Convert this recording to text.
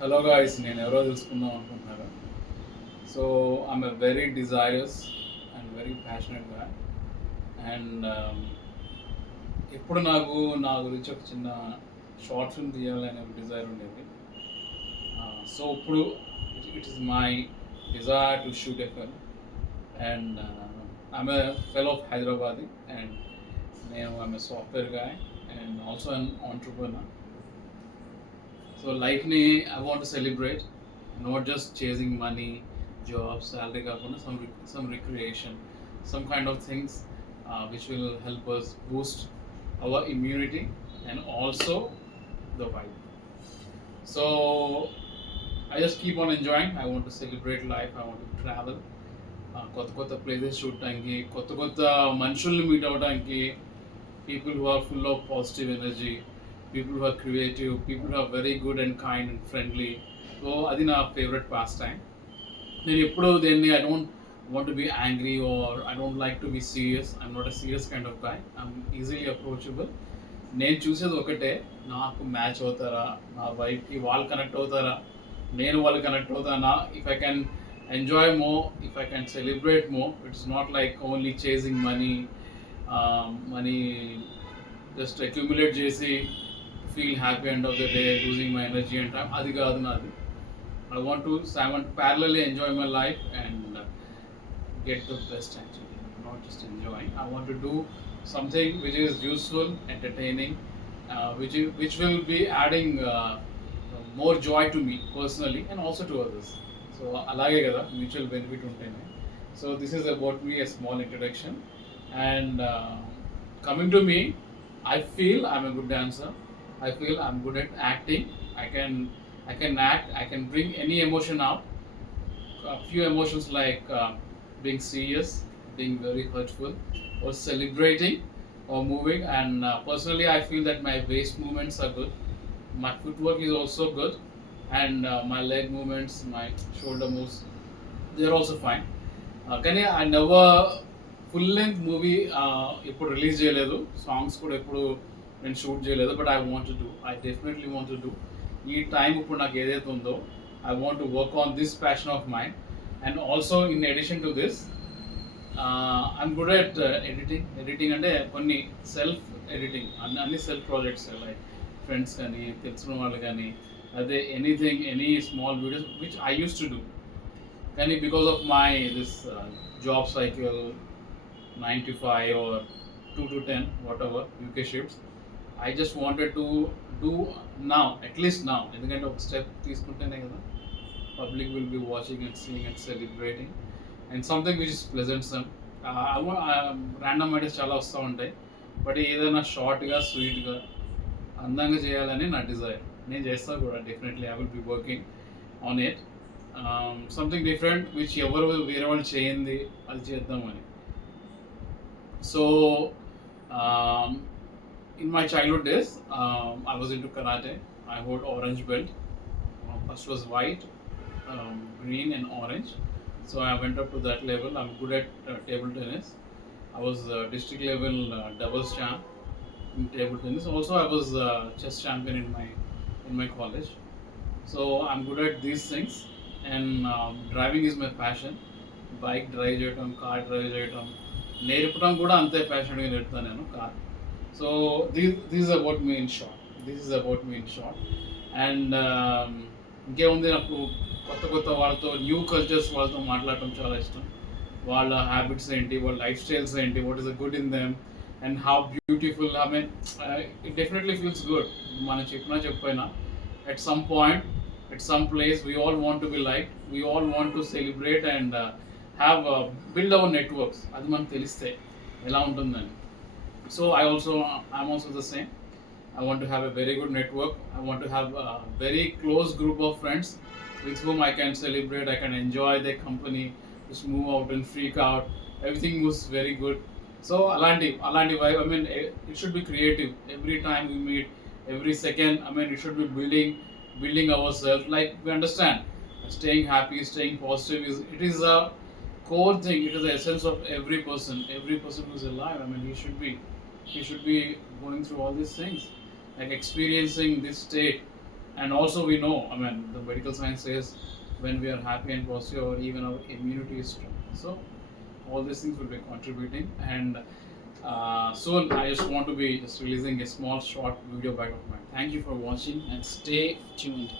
Hello guys, నేను ఎవరో తెలుసుకుందాం అనుకుంటున్నారా? So I'm a very desirous and very passionate గా. అండ్ ఎప్పుడు నా గురించి ఒక చిన్న షార్ట్ ఫిల్మ్ తీయాలనే ఒక డిజైర్ ఉండేది. సో ఇప్పుడు it is my desire to shoot a film. And I'm a fellow of Hyderabad. And నేను I'm a software guy and also an entrepreneur. So life-ni I want to celebrate, not just chasing money, jobs, salary కాకుండా some recreation, some kind of things which will help us boost our immunity and also the vibe. So I just keep on enjoying. I want to celebrate life. I want to travel. కొత్త కొత్త ప్లేసెస్ చూడటానికి, కొత్త కొత్త మనుషుల్ని మీట్ అవ్వడానికి, people who are full of positive energy, people who are creative, people who are very good and kind and friendly. So అది నా favourite pass time. నేను ఎప్పుడు దేన్ని I don't want to be angry or I don't like to be serious. I'm not a serious kind of guy. I'm easily approachable. నేను చూసేది ఒకటే, నాకు మ్యాచ్ అవుతారా, నా వైఫ్కి వాళ్ళు కనెక్ట్ అవుతారా, నేను వాళ్ళు కనెక్ట్ అవుతానా. If I can enjoy more, if I can celebrate more, it's not like only chasing money just accumulate చేసి feel happy end of the day, losing my energy and time. అది కాదు నాది. I want to parallelly enjoy my life and get the best actually. Not just enjoying. I want to do something which is useful, entertaining, which will be adding more joy to me personally and also to others. So అలాగే కదా mutual benefit ఉంటేనే. So this is about me, a small introduction. And coming to me, I feel I'm a good dancer. I feel I'm good at acting. I can act. I can bring any emotion out. A few emotions like being serious, being very hurtful, or celebrating, or moving. And personally, I feel that my waist movements are good. My footwork is also good, and my leg movements, my shoulder moves, they're also fine. కానీ I never full length movie ఎప్పుడు రిలీజ్ చేయలేదు, సాంగ్స్ కూడా ఎప్పుడు నేను షూట్ చేయలేదు. But I want to do, I definitely want to do. ఈ టైం ఇప్పుడు నాకు ఏదైతే ఉందో, I want to work on this passion of mind. And also in addition to this, I'm good at editing అంటే కొన్ని సెల్ఫ్ ఎడిటింగ్, అన్ని self projects like friends కానీ తెలిసిన వాళ్ళు కానీ, అదే anything, any small videos which I use to do. కానీ because of my this job cycle 9 to 5 or 2 to 10 whatever UK shifts, I just wanted to do now, at least now, ఎందుకంటే ఒక స్టెప్ తీసుకుంటేనే కదా public will be watching and seeing and celebrating and something which is pleasant. Some random ideas చాలా వస్తూ ఉంటాయి, బట్ ఏదైనా షార్ట్గా స్వీట్గా అందంగా చేయాలని నా డిజైర్. నేను చేస్తాను కూడా definitely. I will be working on it. Something different which ఎవరు వేరే వాళ్ళు చేయింది అది చేద్దామని. So in my childhood days, I was into karate. I hold orange belt. First was white, green and orange. So I went up to that level. I'm good at table tennis. I was district level doubles champ in table tennis. Also I was chess champion in my college. So I'm good at these things. And driving is my passion. Bike drive చేయటం, car drive చేయటం, నేర్పడం కూడా అంతే ప్యాషనెట్గా నేర్పుతాను నేను car. So this is about me in short. And ఇంకేముంది, నాకు కొత్త కొత్త వాళ్ళతో, న్యూ కల్చర్స్ వాళ్ళతో మాట్లాడటం చాలా ఇష్టం. వాళ్ళ హ్యాబిట్స్ ఏంటి, వాళ్ళ లైఫ్ స్టైల్స్ ఏంటి, what is the good in them and how beautiful. I mean it definitely feels good. మనం చెప్పినా at some point, at some place, we all want to be liked, we all want to celebrate and have build our networks. అది మనకు తెలిస్తే ఎలా ఉంటుందని. So I'm also the same. I want to have a very good network. I want to have a very close group of friends with whom I can celebrate, I can enjoy their company, just move out and freak out. Everything moves very good. So alanti vibe. I mean, it should be creative. Every time we meet, every second, I mean, it should be building ourselves. Like, we understand staying happy, staying positive is a core thing. It is the essence of every person who's alive. I mean, he should be going through all these things, like experiencing this state And also we know, I mean, the medical science says when we are happy and positive, or even our immunity is strong. So all these things will be contributing. And soon I just want to be just releasing a small short video back of mine. Thank you for watching and stay tuned.